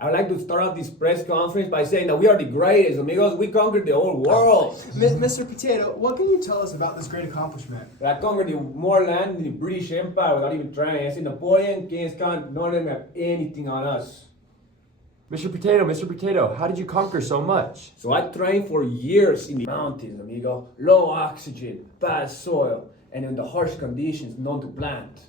I would like to start off this press conference by saying that we are the greatest, amigos. We conquered the whole world. Mr. Potato, what can you tell us about this great accomplishment? I conquered more land than the British Empire without even trying. I see Napoleon, Genghis Khan, none of them have anything on us. Mr. Potato, how did you conquer so much? So I trained for years in the mountains, amigo. Low oxygen, bad soil, and in the harsh conditions known to plant.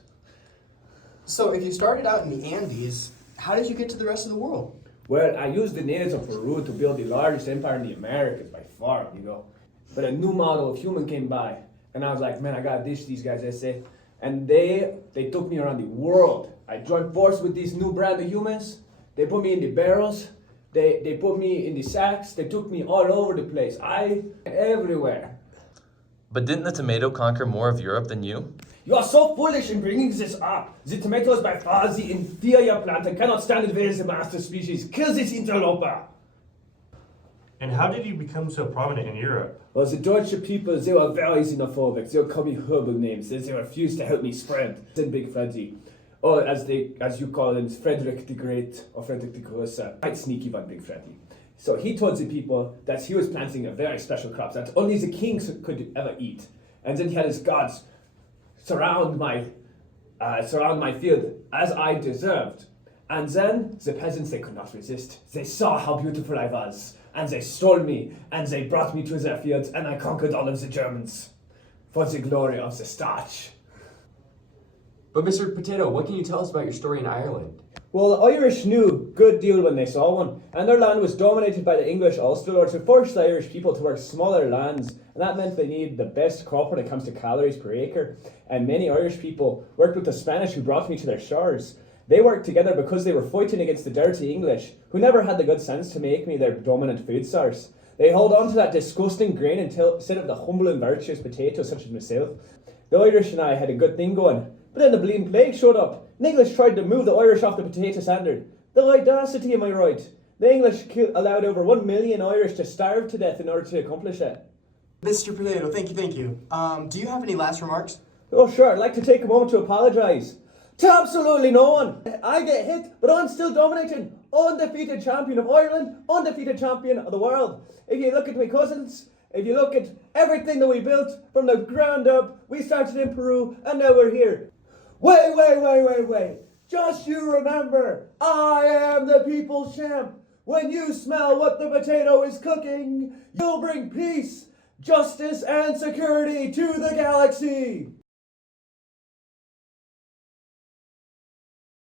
So if you started out in the Andes, how did you get to the rest of the world? Well, I used the natives of Peru to build the largest empire in the Americas by far, amigo. But a new model of human came by, and I was like, man, I gotta ditch these guys, I say. And they took me around the world. I joined forces with these new brand of humans. They put me in the barrels. They put me in the sacks. They took me all over the place. Everywhere. But didn't the tomato conquer more of Europe than you? You are so foolish in bringing this up. The tomato is by far the inferior plant and cannot stand it as a master species. Kill this interloper. And how did you become so prominent in Europe? Well, the Deutsche people, they were very xenophobic. They would call me horrible names. They refused to help me spread. Then Big Freddy. Or as you call him, Frederick the Great or Frederick the Großer. Quite sneaky one, Big Freddy. So he told the people that he was planting a very special crop that only the kings could ever eat. And then he had his gods surround my field as I deserved. And then the peasants, they could not resist. They saw how beautiful I was, and they stole me, and they brought me to their fields, and I conquered all of the Germans for the glory of the starch. But Mr. Potato, what can you tell us about your story in Ireland? Well, the Irish knew a good deal when they saw one, and their land was dominated by the English Ulster Lords who forced the Irish people to work smaller lands, and that meant they needed the best crop when it comes to calories per acre. And many Irish people worked with the Spanish who brought me to their shores. They worked together because they were fighting against the dirty English, who never had the good sense to make me their dominant food source. They held on to that disgusting grain instead of the humble and virtuous potatoes such as myself. The Irish and I had a good thing going, but then the bleeding plague showed up. The English tried to move the Irish off the potato standard. The audacity, am I right? The English allowed over 1 million Irish to starve to death in order to accomplish it. Mr. Potato, thank you. Do you have any last remarks? Oh sure, I'd like to take a moment to apologise. To absolutely no one. I get hit, but I'm still dominating. Undefeated champion of Ireland, undefeated champion of the world. If you look at my cousins, if you look at everything that we built from the ground up, we started in Peru and now we're here. Wait. Just you remember, I am the people's champ. When you smell what the potato is cooking, you'll bring peace, justice, and security to the galaxy.